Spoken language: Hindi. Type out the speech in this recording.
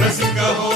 रसिक होऊ